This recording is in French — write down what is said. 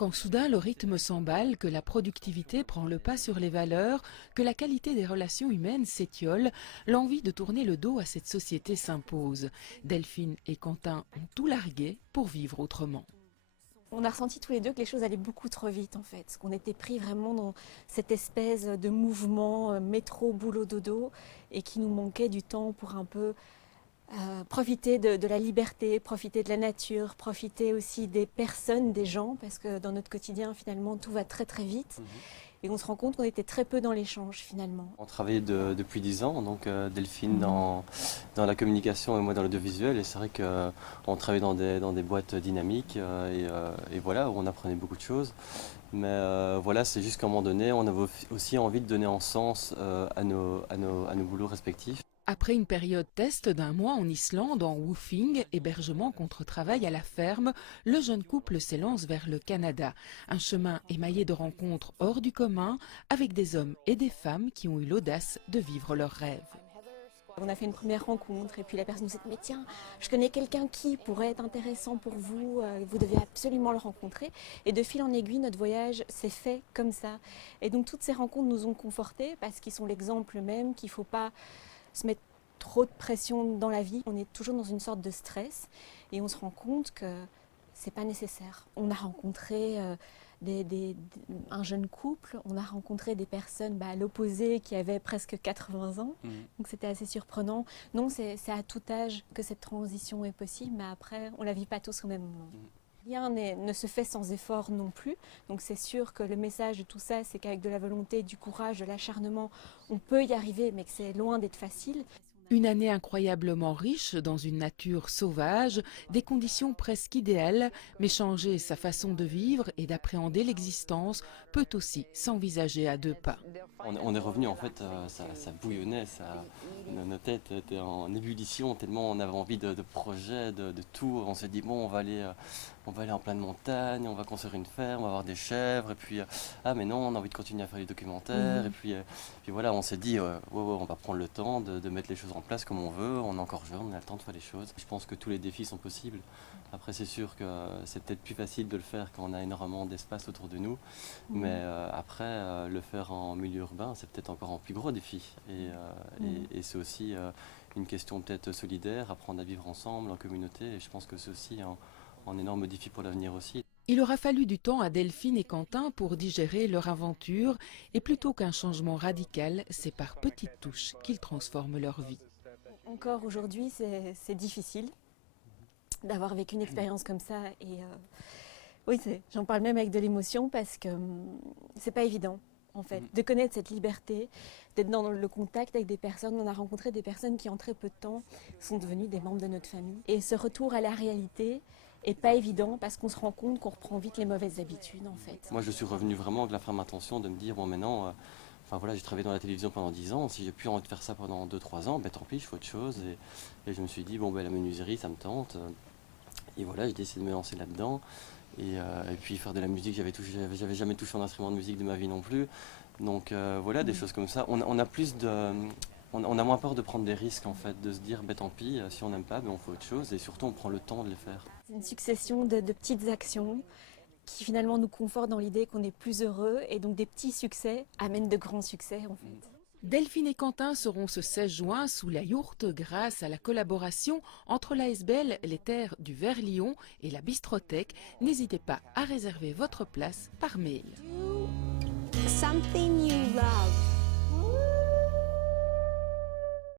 Quand soudain le rythme s'emballe, que la productivité prend le pas sur les valeurs, que la qualité des relations humaines s'étiole, l'envie de tourner le dos à cette société s'impose. Delphine et Quentin ont tout largué pour vivre autrement. On a ressenti tous les deux que les choses allaient beaucoup trop vite en fait, qu'on était pris vraiment dans cette espèce de mouvement métro, boulot, dodo et qu'il nous manquait du temps pour un peu profiter de la liberté, profiter de la nature, profiter aussi des personnes, des gens, parce que dans notre quotidien finalement tout va très très vite. Et on se rend compte qu'on était très peu dans l'échange finalement. On travaillait depuis 10 ans, donc Delphine dans la communication et moi dans l'audiovisuel. Et c'est vrai qu'on travaillait dans des boîtes dynamiques et voilà, où on apprenait beaucoup de choses. Mais voilà, c'est juste qu'à un moment donné, on avait aussi envie de donner un sens à nos boulots respectifs. Après une période test d'un mois en Islande, en woofing, hébergement contre travail à la ferme, le jeune couple s'élance vers le Canada. Un chemin émaillé de rencontres hors du commun avec des hommes et des femmes qui ont eu l'audace de vivre leurs rêves. On a fait une première rencontre et puis la personne nous a dit « Mais tiens, je connais quelqu'un qui pourrait être intéressant pour vous, vous devez absolument le rencontrer ». Et de fil en aiguille, notre voyage s'est fait comme ça. Et donc toutes ces rencontres nous ont confortés parce qu'ils sont l'exemple même qu'il ne faut pas se mettre trop de pression dans la vie. On est toujours dans une sorte de stress et on se rend compte que c'est pas nécessaire. On a rencontré un jeune couple, on a rencontré des personnes à l'opposé qui avaient presque 80 ans, donc c'était assez surprenant. Non, c'est à tout âge que cette transition est possible, mais après, on la vit pas tous au même moment. Rien ne se fait sans effort non plus, donc c'est sûr que le message de tout ça, c'est qu'avec de la volonté, du courage, de l'acharnement, on peut y arriver, mais que c'est loin d'être facile. Une année incroyablement riche dans une nature sauvage, des conditions presque idéales, mais changer sa façon de vivre et d'appréhender l'existence peut aussi s'envisager à deux pas. On est revenu en fait, ça bouillonnait, nos têtes étaient en ébullition tellement on avait envie de projets, de tout. On s'est dit bon, on va aller en pleine montagne, on va construire une ferme, on va avoir des chèvres et puis ah mais non, on a envie de continuer à faire des documentaires et puis voilà, on s'est dit on va prendre le temps de mettre les choses en place comme on veut, on est encore jeune, on a le temps de faire les choses. Je pense que tous les défis sont possibles. Après c'est sûr que c'est peut-être plus facile de le faire quand on a énormément d'espace autour de nous, mais après le faire en milieu urbain c'est peut-être encore un plus gros défi et c'est aussi une question peut-être solidaire, apprendre à vivre ensemble en communauté et je pense que c'est aussi un énorme défi pour l'avenir aussi. Il aura fallu du temps à Delphine et Quentin pour digérer leur aventure et plutôt qu'un changement radical, c'est par petites touches qu'ils transforment leur vie. Encore aujourd'hui, c'est difficile d'avoir vécu une expérience comme ça et oui, j'en parle même avec de l'émotion parce que c'est pas évident. En fait, de connaître cette liberté, d'être dans le contact avec des personnes. On a rencontré des personnes qui en très peu de temps sont devenues des membres de notre famille. Et ce retour à la réalité est pas évident parce qu'on se rend compte qu'on reprend vite les mauvaises habitudes en fait. Moi je suis revenu vraiment avec la ferme intention de me dire bon maintenant, enfin voilà, j'ai travaillé dans la télévision pendant 10 ans, si j'ai plus envie de faire ça pendant 2-3 ans, tant pis, je fais autre chose et je me suis dit bon la menuiserie ça me tente et voilà, j'ai décidé de me lancer là-dedans. Et puis faire de la musique, j'avais jamais touché un instrument de musique de ma vie non plus. Donc voilà, des choses comme ça. On a moins peur de prendre des risques en fait, de se dire tant pis, si on n'aime pas, on fait autre chose et surtout on prend le temps de les faire. C'est une succession de petites actions qui finalement nous confortent dans l'idée qu'on est plus heureux et donc des petits succès amènent de grands succès en fait. Delphine et Quentin seront ce 16 juin sous la yourte grâce à la collaboration entre l'ASBL Les Terres du Verlion et la Bistrothèque. N'hésitez pas à réserver votre place par mail. Something you love.